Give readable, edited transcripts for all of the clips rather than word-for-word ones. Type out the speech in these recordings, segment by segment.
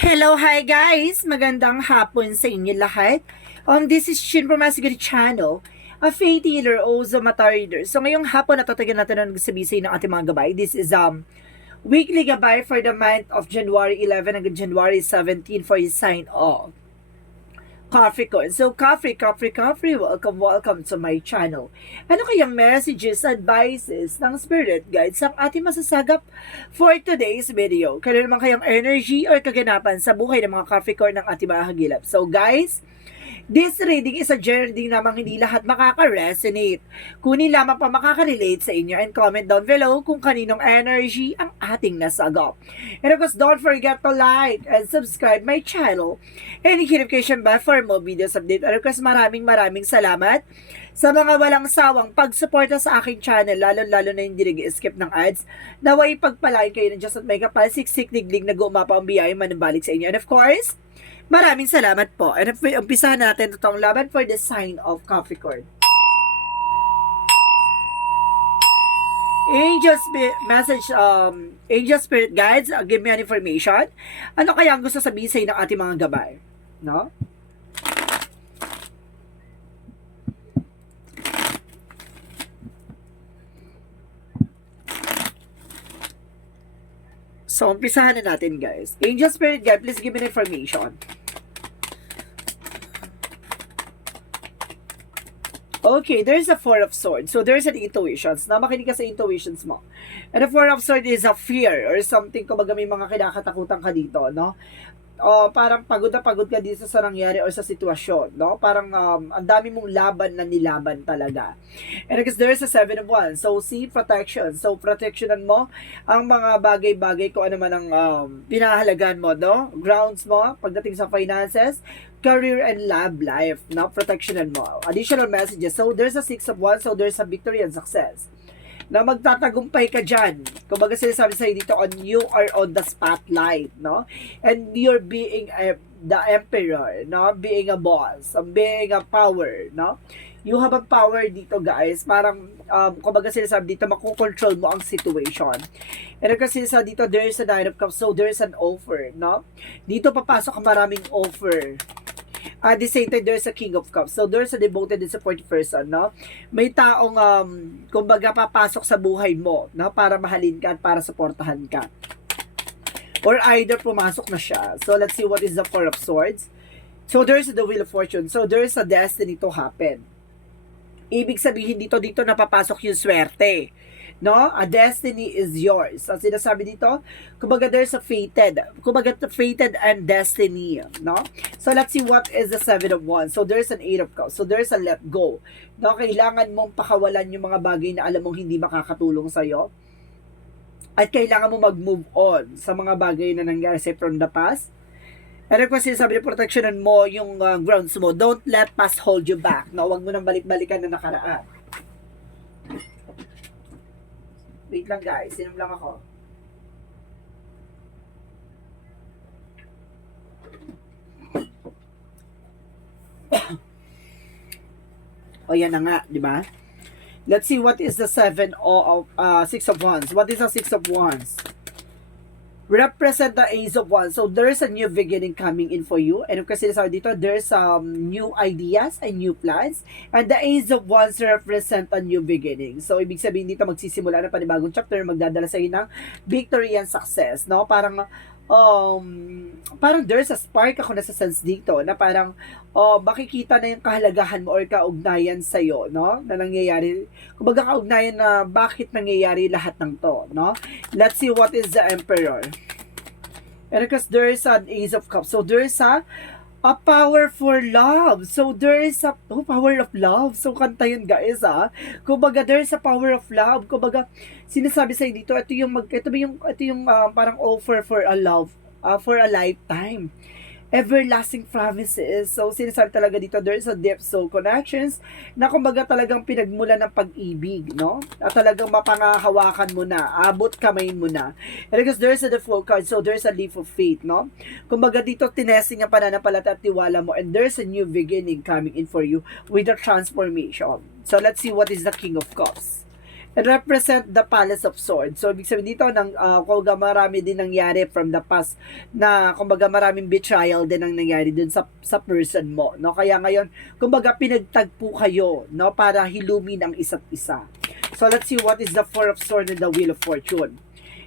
Hello, hi guys! Magandang hapon sa inyo lahat. This is Shin from Masiguri Channel, a faith healer o Zomata reader. So ngayong hapon natatagan natin ang nagsabisay ng ating mga gabay. This is weekly gabay for the month of January 11 hanggang January 17 for your sign of Capricorn. So Capri, welcome to my channel. Ano kayang messages, advices ng spirit guides ang ating masasagap for today's video? Kaya naman kayang energy or kaganapan sa buhay ng mga Capricorn ng ating mga hagilap. So guys, this reading is a journey namang hindi lahat makaka-resonate. Kunin lamang pa makaka-relate sa inyo and comment down below kung kaninong energy ang ating nasagap. And of course, don't forget to like and subscribe my channel and hit notification bell for more videos update. And of course, maraming salamat sa mga walang sawang pagsuporta sa aking channel, lalo na hindi nag-skip ng ads. Naway pagpalain kayo ng Diyos at may kapal, siksik, digdig na gumapa ang biyaya manubalik sa inyo. And of course, maraming salamat po. And umpisahan natin totoong laban for the sign of Capricorn. Angel Spirit Guides, give me an information. Ano kaya ang gusto sabihin sa ng ating mga gabay? No? So, umpisahan na natin, guys. Angel Spirit Guide, please give me information. Okay, there's a Four of Swords. So, there's an intuitions. Na makinig ka sa intuitions mo. And the Four of Swords is a fear or something, kumbaga may mga kinakatakutan ka dito, no? Parang pagod na pagod ka dito sa nangyari or sa sitwasyon, no? Parang ang dami mong laban na nilaban talaga. And because there's a Seven of Wands. So, see, protection. So, protectionan mo ang mga bagay-bagay kung ano man ang pinahalagan mo, no? Grounds mo, pagdating sa finances, career and love life, no? Protectionan mo. Additional messages. So, there's a Six of Wands. So, there's a victory and success na magtatagumpay ka dyan. Kumbaga sinasabi sa'yo dito, you are on the spotlight, no? And you're being the emperor, no? Being a boss, being a power, no? You have a power dito, guys. Parang, kumbaga sinasabi dito, makukontrol mo ang situation. And kasi sa dito, there's a Nine of Cups, so there's an offer, no? Dito papasok ang maraming offer. At the same time, there's a King of Cups. So, there's a devoted and supportive person, no? May taong, kumbaga, papasok sa buhay mo, no? Para mahalin ka at para suportahan ka. Or either pumasok na siya. So, let's see what is the Four of Swords. So, there's the Wheel of Fortune. So, there's a destiny to happen. Ibig sabihin dito napapasok yung swerte. No? A destiny is yours. Ang sinasabi dito, kumbaga there's a fated and destiny, no? So let's see what is the Seven of Wands. So there's an Eight of Cups. So there's a let go. No, kailangan mong pakawalan yung mga bagay na alam mong hindi makakatulong sa iyo. At kailangan mo mag-move on sa mga bagay na nangyari sa from the past. And of course, sinasabi na protectionan mo yung grounds mo. Don't let past hold you back. No, wag mo nang balik-balikan na nakaraan. Wait lang guys, sinom lang ako. O yan na nga, di ba? Let's see what is the Six of Wands. What is the Six of Wands? Represent the Ace of Wands. So there's a new beginning coming in for you. And kasi sabi dito, there's new ideas and new plans. And the Ace of Wands represent a new beginning. So ibig sabihin dito, magsisimula na panibagong chapter, magdadala sa iyo ng victory and success, no? Parang there's a spark ako na sa sense dito na parang makikita na yung kahalagahan mo or kaugnayan sa iyo, no? Na nangyayari, kumbaga kaugnayan na bakit nangyayari lahat ng to, no? Let's see what is the Emperor. And because there's an Ace of Cups, so there's a power for love. So there is a power of love. So kanta yun guys Kumbaga there's a power of love. Kumbaga sinasabi sa dito, ito yung parang offer for a love, for a lifetime. Everlasting promises. So sinasabi talaga dito, there's a deep soul connections na kumbaga talagang pinagmula ng pag-ibig, no? At talagang mapangahawakan mo na, abot kamay mo na. And because there's a default card, so there's a leap of faith, no? Kumbaga dito, tinesting ang pananampalataya at tiwala mo, and there's a new beginning coming in for you with a transformation. So let's see what is the King of Cups. It represent the Palace of Swords. So, ibig sabihin dito, kumbaga marami din nangyari from the past na, kumbaga maraming betrayal din ang nangyari dun sa person mo, no? Kaya ngayon, kumbaga pinagtagpo kayo, no? Para hilumin ang isa't isa. So, let's see what is the Four of Swords and the Wheel of Fortune.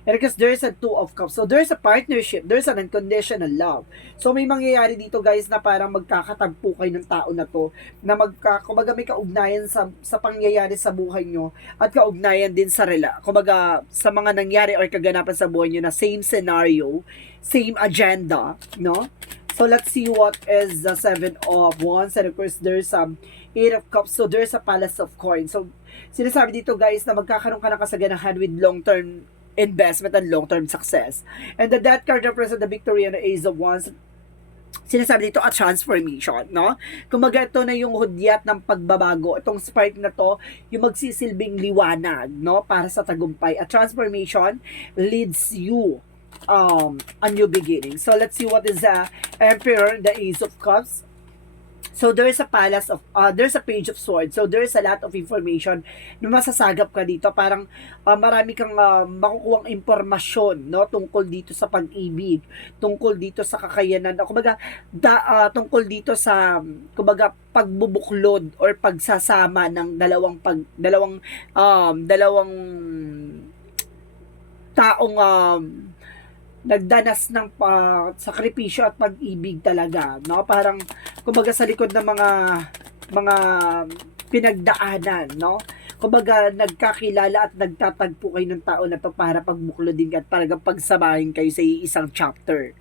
And because there's a Two of Cups. So, there's a partnership. There's an unconditional love. So, may mangyayari dito, guys, na parang magkakatagpo kayo ng tao na to, na kumbaga may kaugnayan sa pangyayari sa buhay nyo, at kaugnayan din kumbaga, sa mga nangyari or kaganapan sa buhay nyo na same scenario, same agenda, no? So, let's see what is the Seven of Wands. And of course, there's Eight of Cups. So, there's a Palace of Coins. So, sinasabi dito, guys, na magkakaroon ka ng kasaganahan with long-term investment and long-term success. And the Death card represents the victory and the Ace of Wands. Sinasabi dito a transformation, no? Kumbaga ito na yung hudyat ng pagbabago. Itong spark na to, yung magsisilbing liwanag, no? Para sa tagumpay. A transformation leads you a new beginning. So let's see what is the Emperor, the Ace of Cups. So there's a there's a Page of Swords. So there's a lot of information na masasagap ka dito. Parang marami kang makukuhang impormasyon, no, tungkol dito sa pag-ibig, tungkol dito sa kakayanan, kumbaga tungkol dito sa kumbaga pagbubuklod or pagsasama ng dalawang taong nagdanas ng sakripisyo at pag-ibig talaga, no? Parang kumbaga sa likod ng mga pinagdaanan, no? Kumbaga nagkakilala at nagtatagpo kayo ng tao na to para pagbuklodin at para pagsamahin kayo sa isang chapter.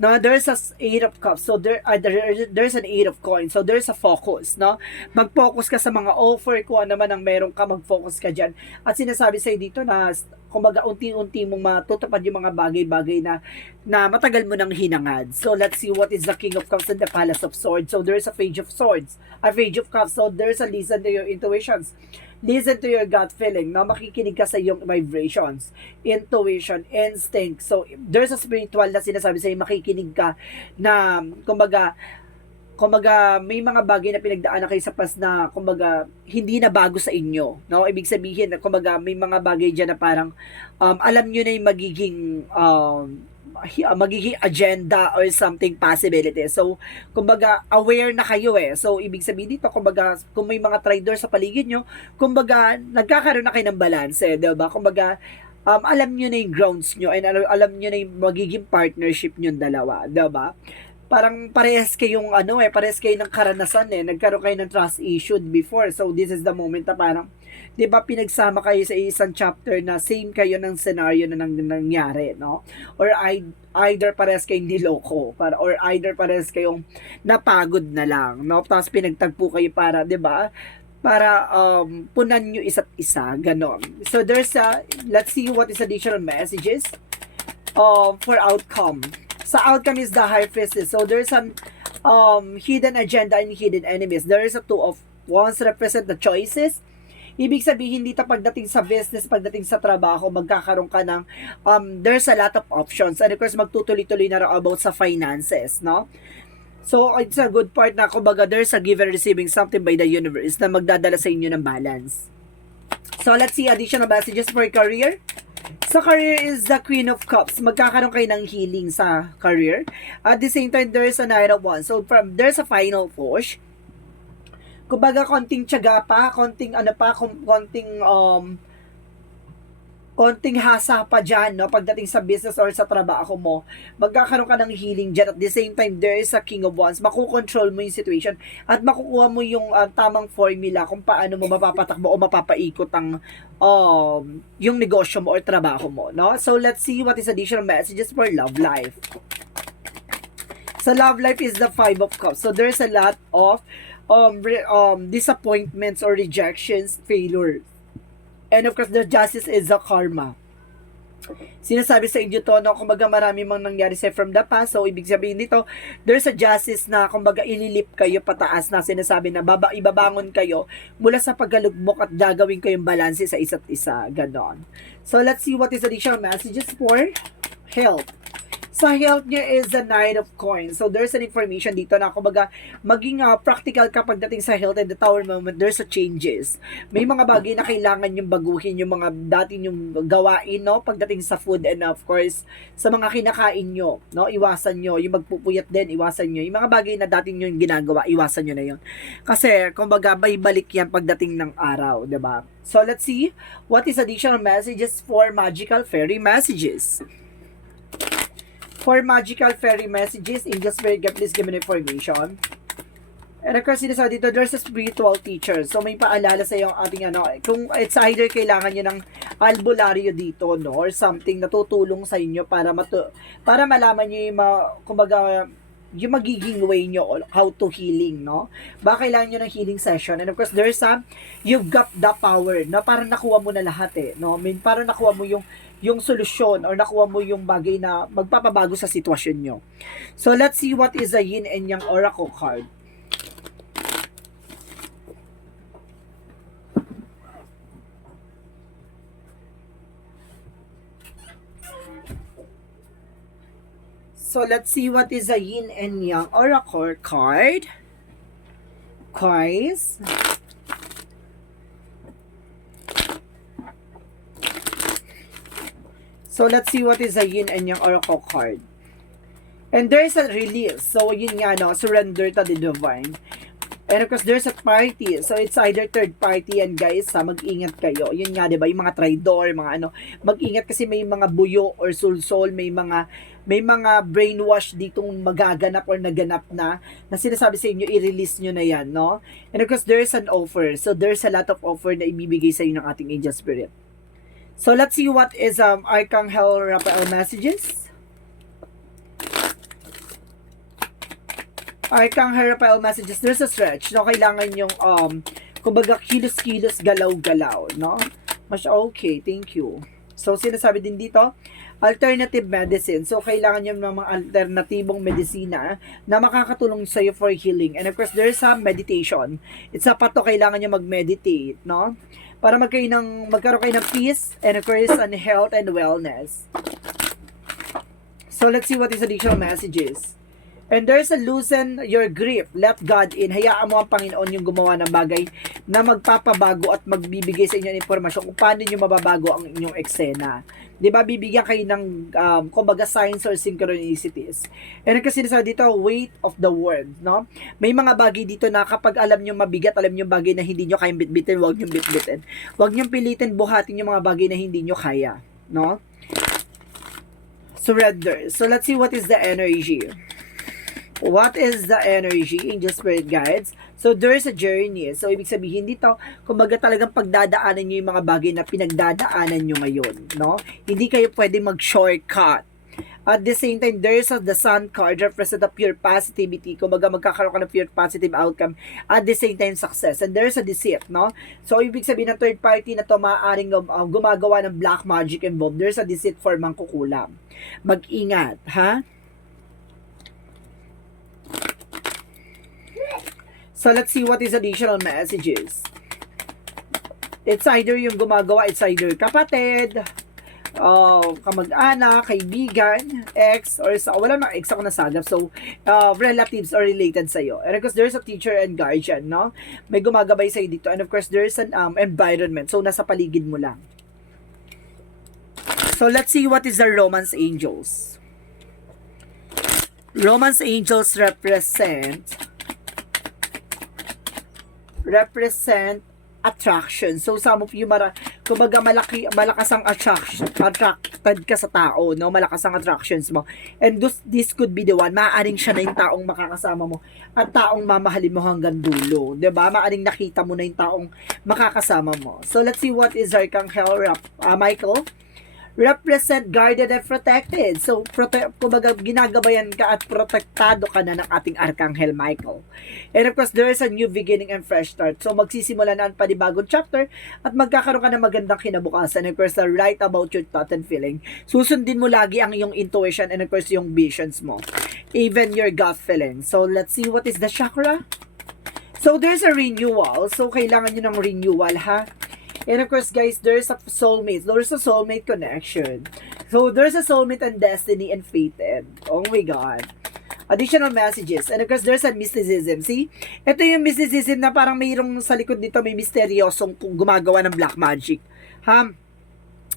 No, there's a Eight of Cups. So there's an Eight of Coins. So there's a focus, no? Mag-focus ka sa mga offer, kung ano man ang meron ka, mag-focus ka diyan. At sinasabi sa'yo dito na kumbaga unti-unti mong matutupad yung mga bagay-bagay na matagal mo nang hinangad. So let's see what is the King of Cups and the Palace of Swords. So there's a Page of Swords, a Page of Cups. So there's a listen to your intuitions. Listen to your gut feeling, no? Makikinig ka sa iyong vibrations, intuition, instinct. So, there's a spiritual na sinasabi sa'yo, makikinig ka na, kumbaga, may mga bagay na pinagdaanan kayo sa past na, kumbaga, hindi na bago sa inyo, no? Ibig sabihin, kumbaga, may mga bagay dyan na parang, alam nyo na yung magiging agenda or something possibility. So, kumbaga, aware na kayo eh. So, ibig sabihin dito, kumbaga, kung may mga trader sa paligid nyo, kumbaga, nagkakaroon na kayo ng balance eh, diba? Kumbaga, alam nyo na yung grounds nyo and alam nyo na yung magiging partnership nyo dalawa, diba? Parang parehas kayong parehas kayo ng karanasan eh. Nagkaroon kayo ng trust issued before. So, this is the moment na parang, di ba, pinagsama kayo sa isang chapter na same kayo ng scenario na nangyari, no? Or either parehas kayong niloko, or either parehas kayong napagod na lang, no? Tapos pinagtagpo kayo para, di ba, para punan nyo isa't isa, ganon. So, let's see what is additional messages for outcome. Sa outcome is the High Priestess. So, there's some hidden agenda and hidden enemies. There is a Two of Wands represent the choices. Ibig sabihin dito pagdating sa business, pagdating sa trabaho, magkakaroon ka ng there's a lot of options. And of course, magtutuloy-tuloy na about sa finances, no? So, it's a good part na kumbaga there's a give and receiving something by the universe na magdadala sa inyo ng balance. So, let's see additional messages for career. Sa career is the Queen of Cups. Magkakaroon kayo ng healing sa career. At the same time, there's a Knight of Wands. So, there's a final push. Kumbaga, konting tiyaga pa, konting hasa pa dyan, no? Pagdating sa business or sa trabaho mo, magkakaroon ka ng healing dyan. At the same time, there is a King of Wands. Makukontrol mo yung situation at makukuha mo yung tamang formula kung paano mo mapapatakbo o mapapaikot ang yung negosyo mo or trabaho mo, no? So, let's see what is additional messages for love life. So, love life is the Five of Cups. So, there's a lot of disappointments or rejections, failures. And of course, the justice is the karma. Sinasabi sa inyo to, no, kumbaga marami mang nangyari sa from the past. So, ibig sabihin dito, there's a justice na kumbaga ililip kayo pataas na sinasabi na ibabangon kayo mula sa pagkalugmok at gagawin kayong balanse sa isa't isa. Ganon. So, let's see what is additional messages for health. Sa health niya is the Knight of Coins. So there's an information dito na kumbaga maging practical ka pagdating sa health and the Tower moment, there's a changes. May mga bagay na kailangan yung baguhin, yung mga dati yung gawain, no? Pagdating sa food and of course sa mga kinakain nyo, no? Iwasan nyo. Yung magpupuyat din, iwasan nyo. Yung mga bagay na dati nyo yung ginagawa, iwasan nyo na yun. Kasi kumbaga may balik yan pagdating ng araw, 'di ba? So let's see what is additional messages for magical fairy messages. For magical fairy messages, Angel Spirit Guide, please give me information. And of course, sinasabi dito, there's a spiritual teacher. So, may paalala sa iyo ang ating kung it's either kailangan nyo ng albularyo dito, no? Or something na tutulong sa inyo para malaman nyo yung, kumbaga, yung magiging way nyo, how to healing, no? Baka kailangan nyo ng healing session. And of course, there's you've got the power, na parang nakuha mo na lahat no? I mean, parang nakuha mo yung solusyon or nakuha mo yung bagay na magpapabago sa sitwasyon nyo. So, let's see what is a yin and yang oracle card. So, let's see what is a yin and yang oracle card. Guys. So, let's see what is a yin and yang oracle card. And there's a release. So, yun nga, no? Surrender to the divine. And of course, there's a party. So, it's either third party. And guys, mag-ingat kayo. Yun nga, diba? Yung mga traidor, mga mag-ingat kasi may mga buyo or sulsol, may mga brainwash ditong magaganap or naganap na sinasabi sa inyo, i-release nyo na yan, no? And of course, there's an offer. So, there's a lot of offer na ibibigay sa inyo ng ating angel spirit. So, let's see what is Archangel Raphael messages. Archangel Raphael messages. There's a stretch. No? Kailangan yung, kumbaga, kilos-kilos, galaw-galaw. No? Mas okay. Thank you. So, sinasabi din dito, alternative medicine. So, kailangan yung mga alternatibong medisina na makakatulong sa iyo for healing. And of course, there's some meditation. It's a pato, kailangan nyo mag-meditate, no? Para magkaroon kayo ng peace and of course, on health and wellness. So, let's see what is additional messages. And there's a loosen your grip. Let God in. Hayaan mo ang Panginoon yung gumawa ng bagay na magpapabago at magbibigay sa inyo ng informasyon kung paano nyo mababago ang inyong eksena. Diba, bibigyan kayo ng, kumbaga, signs or synchronicities. And kasi nasa dito, weight of the word, no? May mga bagay dito na kapag alam nyo mabigat, alam nyo bagay na hindi nyo kayang bitbitin, huwag nyo bitbitin. Huwag nyo pilitin buhatin yung mga bagay na hindi nyo kaya, no? Surrender. So, let's see what is the energy. What is the energy? Angel Spirit Guides. So, there's a journey. So, ibig sabihin dito, kumbaga talagang pagdadaanan nyo yung mga bagay na pinagdadaanan nyo ngayon, no? Hindi kayo pwede mag-shortcut. At the same time, there's the Sun card represent the pure positivity. Kumbaga, magkakaroon ka ng pure positive outcome. At the same time, success. And there's a deceit, no? So, ibig sabihin ng third party na to, maaaring gumagawa ng black magic involved. There's a deceit for mangkukulam. Mag-ingat, ha? So, let's see what is additional messages. It's either yung gumagawa, it's either kapatid, kamag-anak, kaibigan, ex, or wala na ex ako nasagap. So, relatives or related sa'yo. And of course, there's a teacher and guardian, no? May gumagabay sa'yo dito. And of course, there's an environment. So, nasa paligid mo lang. So, let's see what is the Romance Angels. Romance Angels represent attraction. So, some of you, kumbaga malakas ang attracted ka sa tao, no? Malakas ang attractions mo. And this could be the one. Maaaring siya na yung taong makakasama mo at taong mamahalin mo hanggang dulo. Diba? Maaaring nakita mo na yung taong makakasama mo. So, let's see what is Archangel Michael. Represent guarded and protected. So, kumbaga, ginagabayan ka at protektado ka na ng ating Archangel Michael. And of course, there is a new beginning and fresh start. So, magsisimula na ang panibagong chapter at magkakaroon ka ng magandang kinabukasan. And of course, write about your thought and feeling. Susundin mo lagi ang iyong intuition and of course, yung visions mo. Even your gut feeling. So, let's see what is the chakra. So, there's a renewal. So, kailangan nyo ng renewal, ha? And of course, guys, there's a soulmate. There's a soulmate connection. So, there's a soulmate and destiny and fated. Oh my God. Additional messages. And of course, there's a mysticism. See? Ito yung mysticism na parang mayroong sa likod nito may misteryosong gumagawa ng black magic.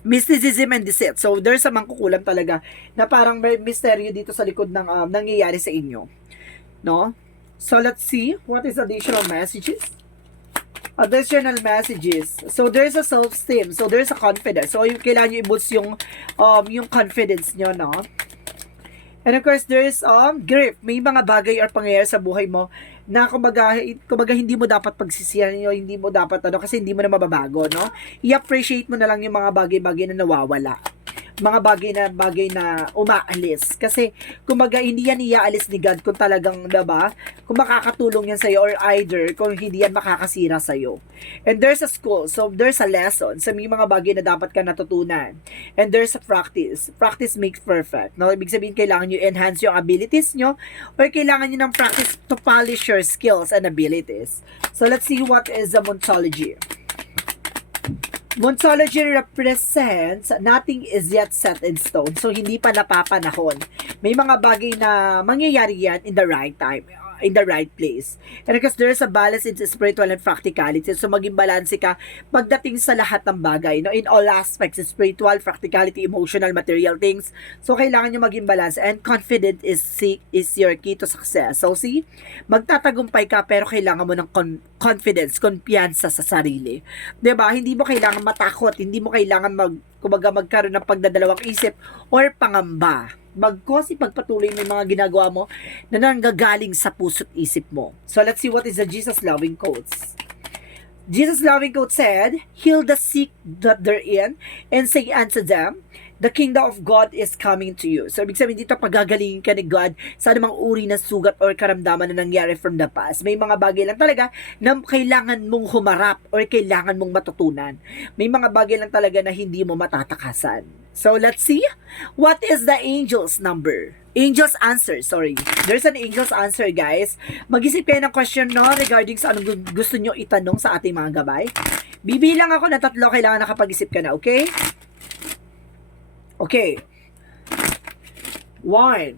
Mysticism and deceit. So, there's a mangkukulam talaga na parang may misteryo dito sa likod ng nangyayari sa inyo. No? So, let's see. What is additional messages? Additional messages. So, there's a self-esteem. So, there's a confidence. So, kailangan nyo i-boost yung confidence nyo, no? And of course, there's grief. May mga bagay or pangyayari sa buhay mo na kumbaga hindi mo dapat pagsisihan nyo, hindi mo dapat kasi hindi mo na mababago, no? I-appreciate mo na lang yung mga bagay-bagay na nawawala. Mga bagay na umaalis. Kasi, kumbaga, hindi yan iaalis ni God kung talagang, diba, kung makakatulong yan sa'yo or either kung hindi yan makakasira sa'yo. And there's a school. So, there's a lesson. So, may mga bagay na dapat ka natutunan. And there's a practice. Practice makes perfect. No? Ibig sabihin, kailangan nyo enhance yung abilities nyo or kailangan nyo ng practice to polish your skills and abilities. So, let's see what is the Moontology. Moontology represents nothing is yet set in stone. So, hindi pa napapanahon. May mga bagay na mangyayari yan in the right time, in the right place. And because there is a balance in spiritual and practicality. So, maging balanse ka pagdating sa lahat ng bagay. No? In all aspects, spiritual, practicality, emotional, material things. So, kailangan nyo maging balance. And confident is your key to success. So, see, magtatagumpay ka pero kailangan mo ng confidence, kumpiyansa sa sarili. 'Di ba? Hindi mo kailangan matakot, hindi mo kailangan magkaroon ng pagdadalawang isip or pangamba. Bagkos ipagpatuloy mo yung mga ginagawa mo na nanggagaling sa puso't isip mo. So let's see what is the Jesus loving quotes. Jesus loving quote said, "Heal the sick that they're in, and say unto them, the kingdom of God is coming to you." So, ibig sabihin dito, pagagalingin ka ni God sa anumang uri ng sugat or karamdaman na nangyari from the past. May mga bagay lang talaga na kailangan mong humarap or kailangan mong matutunan. May mga bagay lang talaga na hindi mo matatakasan. So, let's see. What is the angel's number? Angel's answer, sorry. There's an angel's answer, guys. Mag-isip kayo ng question, no, regarding sa anong gusto nyo itanong sa ating mga gabay. Bibilang ako na 3, kailangan nakapag-isip ka na, okay? Okay. 1,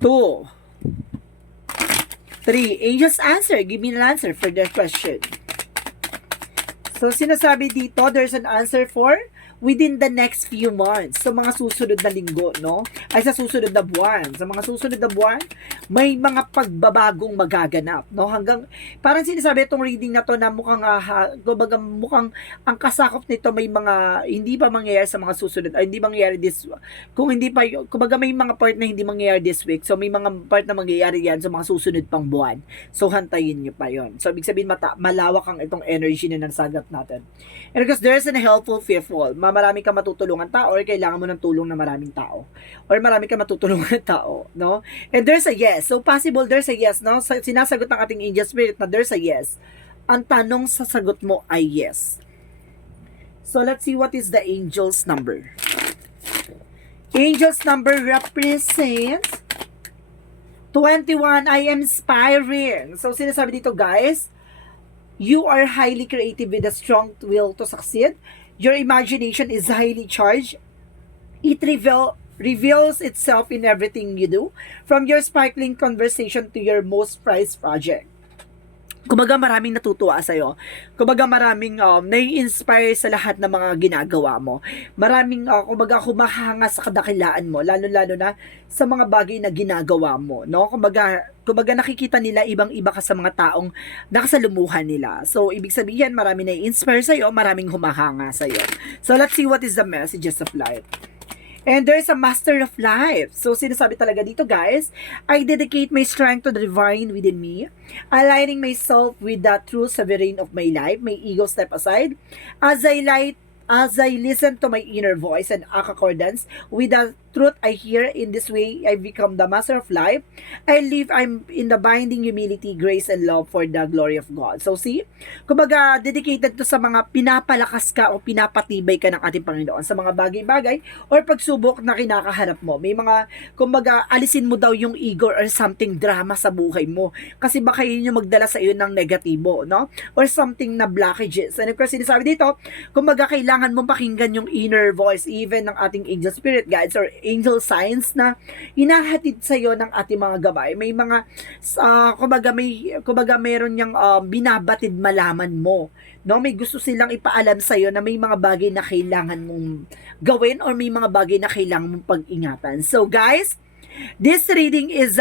2, 3. Angel's answer. Give me an answer for that question. So, sinasabi dito, there's an answer for within the next few months. So, mga susunod na linggo, no? Ay, sa susunod na buwan. Sa mga susunod na buwan, may mga pagbabagong magaganap, no? Hanggang, parang sinasabi itong reading na to na mukhang, mukhang ang kasakop nito may mga, hindi pa mangyayari sa mga susunod, ay hindi mangyayari kung hindi pa, kumbaga may mga part na hindi mangyayari this week. So, may mga part na mangyayari yan sa mga susunod pang buwan. So, hantayin nyo pa yon. So, ibig sabihin, malawak ang itong energy na nasagat natin. And because there's a helpful fearful, marami ka matutulungan tao or kailangan mo ng tulong na maraming tao or marami ka matutulungan tao, no? And there's a yes. So possible there's a yes, no? Sinasagot ng ating angel spirit na there's a yes. Ang tanong sa sagot mo ay yes. So let's see what is the angel's number. Angel's number represents 21. I am inspiring. So sinasabi dito, guys, you are highly creative with a strong will to succeed. Your imagination is highly charged. It reveals itself in everything you do, from your sparkling conversation to your most prized project. Kumbaga maraming natutuwa sa'yo. Kumbaga maraming nai-inspire sa lahat ng mga ginagawa mo. Maraming kumbaga humahanga sa kadakilaan mo, lalo-lalo na sa mga bagay na ginagawa mo, no? Kumbaga nakikita nila ibang-iba ka sa mga taong nakasalumuhan nila. So ibig sabihin maraming nai-inspire sa'yo, maraming humahanga sa'yo. So let's see what is the messages of life. And there's a master of life. So, sinasabi talaga dito, guys, I dedicate my strength to the divine within me, aligning myself with the true sovereign of my life, my ego step aside, as I listen to my inner voice and accordance with the truth I hear. In this way, I become the master of life. I'm in the binding humility, grace, and love for the glory of God. So see, kumbaga, dedicated to sa mga pinapalakas ka o pinapatibay ka ng ating Panginoon sa mga bagay-bagay or pagsubok na kinakaharap mo. May mga, kumbaga, alisin mo daw yung ego or something drama sa buhay mo. Kasi baka yun yung magdala sa iyo ng negatibo, no? Or something na blockages. And of course, sinasabi dito, kumbaga, kailangan mong pakinggan yung inner voice, even ng ating angel spirit guides or angel signs na hinahatid sa iyo ng ating mga gabay. May mga, kumbaga, meron niyang binabatid malaman mo. No, may gusto silang ipaalam sa iyo na may mga bagay na kailangan mong gawin or may mga bagay na kailangan mong pag-ingatan. So guys, this reading is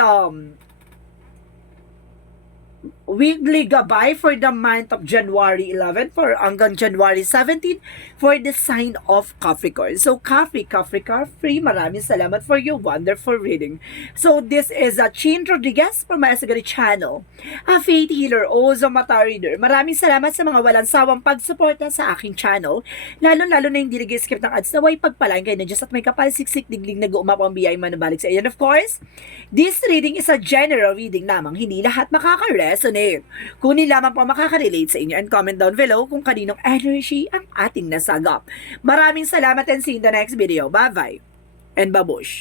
weekly gabay for the month of January 11 for hanggang January 17 for the sign of Capricorn. So Capricorn, maraming salamat for your wonderful reading. So this is Chin Rodriguez from my Asagari channel, a faith healer, also mata reader. Maraming salamat sa mga walang sawang pagsuporta sa aking channel, lalo na hindi nag-skip ng ads, naway pagpalain kayo na Diyos at may kapal-siksik diglig nag-uumap ang biyay manabalik sa iyo. And of course, this reading is a general reading lamang, hindi lahat makaka-resonate. Kunin lamang po makaka-relate sa inyo and comment down below kung kaninong energy ang ating nasagap. Maraming salamat and see you in the next video. Bye-bye and babush!